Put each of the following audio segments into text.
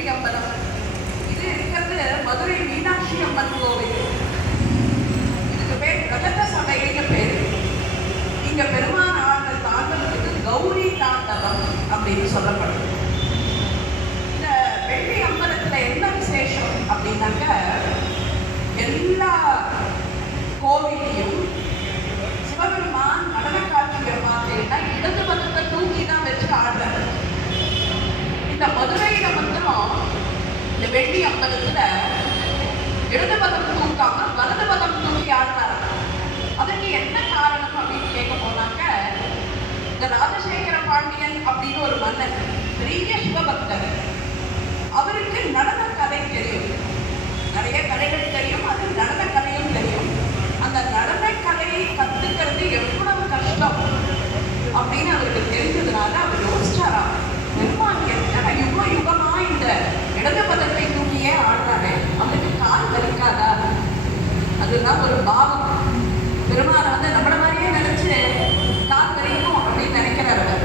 வெள்ளி அம்பலம். இது இருக்கிறது மதுரை மீனாட்சி அம்மன் கோவில். இதுக்கு பேர் கதக சபைன்னு பேர். இங்க பெருமான ஆண்கள் தாண்டவத்துக்கு கௌரி தாண்டவம் அப்படின்னு சொல்லப்படுது. இந்த வெள்ளி அம்பலத்துல என்ன விசேஷம் அப்படின்னாக்க, எல்லா கோவிலையும் சிவபெருமான் நடன காட்சியை பார்த்தீங்கன்னா இடது பக்கத்தை தூக்கி தான் வச்சு ஆடுறாரு. இந்த மதுரையில மட்டும் இந்த வெள்ளி அம்பலத்துல இடது பக்கம் தூக்காம வலது பக்கம் தூக்கி ஆடுறாரு. அதற்கு என்ன காரணம் அப்படின்னு கேட்க போனாக்க, இந்த ராஜசேகர பாண்டியன் அப்படின்னு ஒரு மன்னன், பெரிய சிவபக்தர். அவருக்கு நடன கலை தெரியும், நிறைய கலைகள் தெரியும், அது நடன கலையும் தெரியும். அந்த நடன கலையை கத்துக்கிறது எவ்வளவு கஷ்டம் அப்படின்னு அவருக்கு தெரிஞ்சதுனால அவர் யோசிச்சாரா, பெருமான் எத்தனை யுக யுகமா இந்த இடது பதத்தை தூக்கியே ஆடுறாரு, அவருக்கு கால் வலிக்காதா? அதுதான் ஒரு பாவம். பெருமானை நம்மள மாதிரியே நினைச்சு கால் வலிக்கும் அப்படின்னு நினைக்கிறாரு.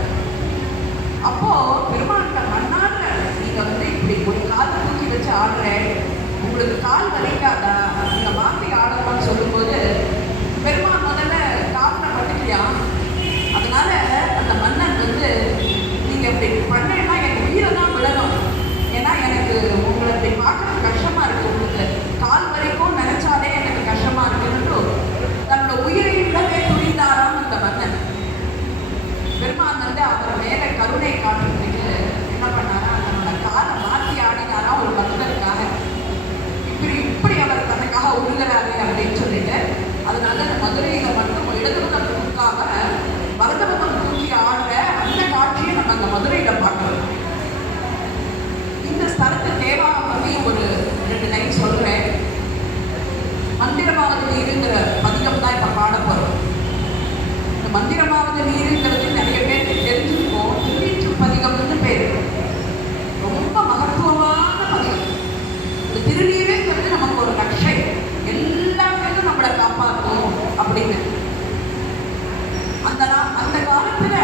அப்போ பெருமாள்கிட்ட மன்னால நீங்க இப்படி ஒரு கால் தூக்கி வச்சு ஆடுறேன், உங்களுக்கு கால் வலிக்காதா, நீங்க மாத்தி ஆடலாம்னு சொல்லும்போது பெருமாள் முதல்ல காலில் பட்டுக்கலையா. அதனால அந்த மன்னன் நீங்க இப்படி பண்ணேன்னா என் உயிரை தான் விடணும், ஏன்னா எனக்கு உங்களை இப்படி பார்க்கறது கஷ்டமா இருக்கு, உங்களுக்கு கால் வலிக்கும் நினைச்சாலே எனக்கு கஷ்டமா இருக்குன்னு தன்னோட உயிரை விடவே துணிந்தாராம் அந்த மன்னன். பெருமான் அவர் மேல கருணை காட்டுறதுக்கு என்ன பண்ணாரா, தன்னோட காலை மாற்றி ஆடினாராம் ஒரு பக்தருக்காக. இப்படி அவர் தனக்காக உருகிறாரு அப்படின்னு சொல்லிட்டு, அதனால மதுரையில மட்டும் இடது பக்கம் தூக்காம வலது பக்கம் தூக்கி ஆடுற அந்த காட்சியை நம்ம அந்த மதுரையில பார்க்கிறோம். இந்த ஸ்தலத்து தேவாரம் பற்றி ஒரு 2 லைன் சொல்றேன். மந்திரமாவது நீருங்கிற பதிகம் தான் இப்ப பாட போறோம். இந்த மந்திரமாவது நீருங்கிறது நிறைய பேருக்கு தெரிஞ்சிருக்கும். திருநீற்று பதிகம்னு பேரு, ரொம்ப மகத்துவமான பதிகம். இந்த திருநீருங்கிறது நமக்கு ஒரு ரட்சை, எல்லாத்தையும் நம்மளை காப்பாற்றும் அப்படின்னு. அந்த காலத்துல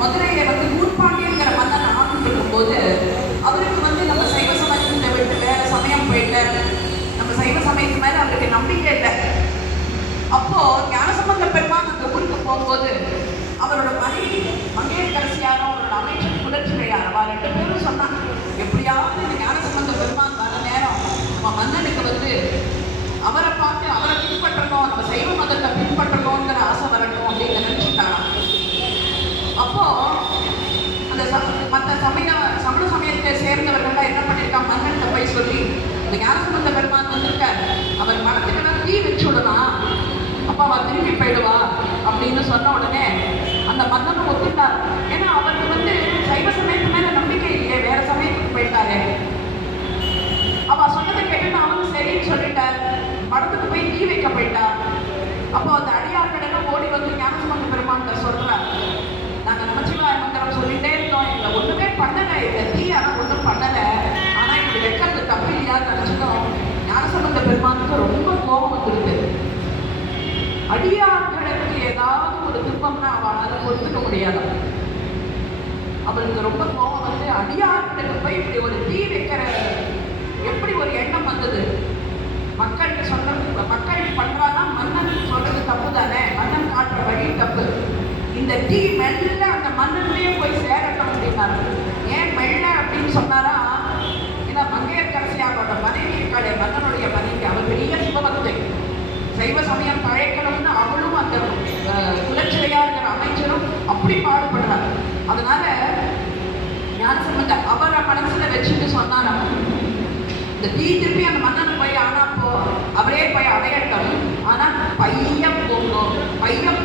மதுரையை ஊர்பாண்டியங்கிற மன்னன் ஆண்டு இருக்கும்போது அவருக்கு நம்ம சைவ சமயத்தை விட்டு வேற சமயம் போயிட்டு, நம்ம சைவ சமயத்து மேல அவருக்கு நம்பிக்கை இல்லை. அப்போ ஞானசம்பந்த பெருமான் அந்த ஊருக்கு போகும்போது அவரோட மனைவி மங்கையர்க்கரசியாரும் அவரோட அமைச்சர் குலச்சிறையார் அவ 2 பேரும் சொன்னாங்க, எப்படியாவது இந்த ஞானசம்பந்த பெருமான் வர நேரம் நம்ம மன்னனுக்கு அவரை பார்த்து அவரை பின்பற்றணும், நம்ம சைவ மதத்தை பின்பற்றணுங்கிற ஆசை வரணும் அப்படின்னு நினைச்சுட்டாங்க. அப்போ அந்த மற்ற சமண சமயத்தை சேர்ந்தவர்கள் என்ன பண்ணியிருக்காங்க, மன்னன்கிட்ட போய் சொல்லி இந்த ஞானசம்பந்த பெருமான் வந்திருக்கார், அவர் மனத்துக்கு தீ வச்சு விடலாம், அப்பா அவ திரும்பி போயிடுவா அப்படின்னு சொன்ன உடனே அந்த மன்னனை ஒத்துட்டார். ஏன்னா அவருக்கு சைவ சமயத்து மேல நம்பிக்கை இல்லையே, வேற சமயத்துக்கு போயிட்டாரு. அவ சொன்னதை கேட்டு அவனும் சரின்னு சொல்லிட்டார், மடத்துக்கு போய் தீ வைக்க போயிட்டார். அப்போ அந்த அடியார்கள் எல்லாம் ஓடி ஞானசம்பந்த பெருமான் சொல்றார், நாங்க நமச்சிவாய மந்திரம் சொல்லிட்டே இருந்தோம், எங்களை ஒண்ணுமே பண்ணல, இந்த தீ ஆனா ஒன்றும் பண்ணல, ஆனா இப்படி வைக்கிறது தப்பு இல்லையான்னு நினைச்சிட்டோம். ஞானசம்பந்த பெருமானுக்கு ரொம்ப கோபம் வந்துருக்கு. அடியார்களுக்கு ஏதாவது ஒரு துன்பம்னா அவளால் பொறுத்துக்க முடியாது. அவளுக்கு ரொம்ப கோபம் அடியார்களுக்கு போய் இப்படி ஒரு தீ வைக்கிற எப்படி ஒரு எண்ணம் வந்தது? மக்கள்கிட்ட சொல்றது, மக்கள் பண்றானா மன்னன் சொல்றது தப்பு தானே, மன்னன் காட்டுற வழி தப்பு. இந்த தீ மெல்ல அந்த மன்னன்லயே போய் சேரட்டும் அப்படின்னாரு. ஏன் மெல்ல அப்படின்னு சொன்னாரா, ஏன்னா மங்கையர்க்கரசியாரோட மனைவி இருக்காளே, மன்னனுடைய மனைவி, அவர் பெரிய சிவபக்தை, சைவ சமயம் தழைக்கணும்னு அவளும் அந்த குலச்சிறையாருங்கிற அமைச்சரும் அப்படி பாடுபடுறார். அதனால ஞானசம்பந்த அவரை மனசுல வச்சுட்டு சொன்னாராம், இந்த தீ திருப்பி அந்த மன்னனை போய் ஆனா அவரே போய் அடையட்டும், ஆனா பையன்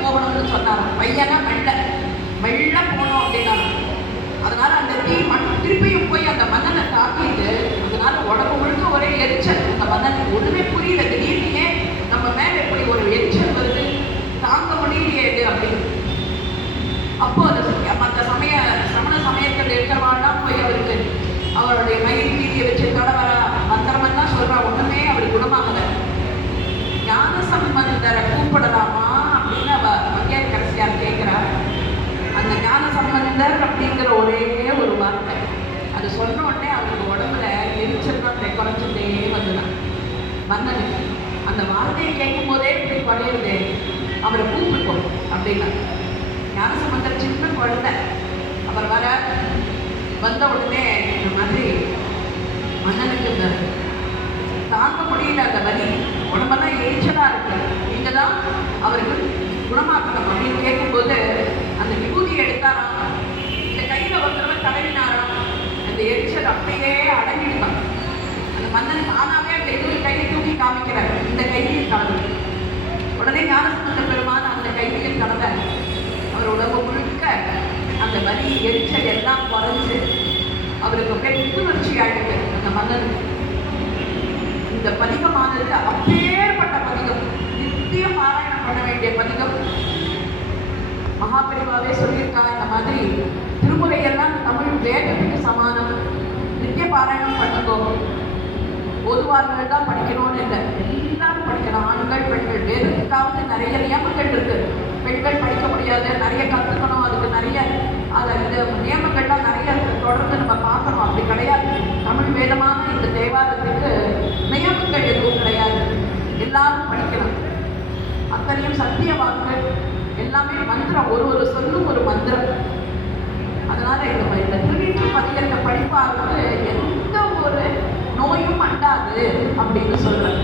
போகணும்னு சொன்னாராம். பையனா மெல்ல போகணும் அப்படின்னா. அதனால அந்த தீ திருப்பியும் போய் அந்த மன்னனை தாக்கிட்டு, அதனால உடம்பு முழுக்க ஒரே எரிச்சல். அந்த மன்னனுக்கு ஒண்ணுமே புரியல, திடீர்னு நம்ம மேல எப்படி ஒரு எரிச்சல் வருது, தாங்க முடியலையே அப்படின்னு. அப்போ மற்ற சமண சமயத்தில் இருக்கிறவாள்லாம் போய் அவருக்கு அவருடைய மயில் வீதியை வச்சு தொடவர மந்திரமெல்லாம் சொல்றா, ஒண்ணுமே அவர் குணமாகல. ஞானசம்பந்தரை கூப்பிடலாமா அப்படின்னு அவ மங்கையர்க்கரசியார் கேட்கிறார். அந்த ஞானசம்பந்தர் அப்படிங்கிற ஒரே ஒரு வார்த்தை அது சொன்ன உடனே அவங்க வந்த உடனே இந்த மாதிரி மன்னனுக்கு இந்த தாங்க முடியல அந்த வலி, உடம்பெல்லாம் எரிச்சலா இருக்கு, நீங்க தான் அவருக்கு குணமாக்கணும் அப்படின்னு கேட்கும்போது அந்த விபூதியை எடுத்தாராம், இந்த கையில ஒரு தடவை தடவினாராம், அந்த எரிச்சல் அப்படியே அடங்கிடுதான். அந்த மன்னன் தானாவே அந்த எதிரி கையை தூக்கி காமிக்கிறார், இந்த கையில் கடவுள். உடனே ஞானசம்பந்த பெருமான் அந்த கையில் கடந்த அவர் உடம்பு முழுக்க அந்த வலி எரிச்சல் எல்லாம் குறைஞ்சு அவருக்கு அப்படியே புத்துணர்ச்சி ஆயிடுது அந்த மன்னனுக்கு. இந்த பதிகமானது அப்பேற்பட்ட பதிகம், நித்தியம் பாராயணம் பண்ண வேண்டிய பதிகம். மகாபெரிவாவே சொல்லியிருக்காங்க, இந்த மாதிரி திருமுறையெல்லாம் தமிழ் வேதத்துக்கு சமானம், நித்திய பாராயணம் பண்ணுங்கோ. பொதுவார்கள் தான் படிக்கணும்னு இல்லை, எல்லாரும் படிக்கலாம், ஆண்கள் பெண்கள். வேதத்துக்காவது நிறைய நியமங்கள் இருக்கு, பெண்கள் படிக்க முடியாது, நிறைய கற்றுக்கணும், அதுக்கு நிறைய இந்த நியமங்கள்லாம் நிறைய தொடர்ந்து நம்ம பார்க்கணும். அப்படி கிடையாது. தமிழ் வேதமான இந்த தேவாரத்துக்கு நியமங்கள் எதுவும் கிடையாது, எல்லாரும் படிக்கலாம். அத்தனையும் சத்திய வாக்கு, எல்லாமே மந்திரம், ஒரு ஒரு சொல்லும் ஒரு மந்திரம். அதனால இந்த திருநீற்று பதிகத்தை படிப்பாருக்கு எந்த ஒரு நோயும் அண்டாது அப்படின்னு சொல்றேன்.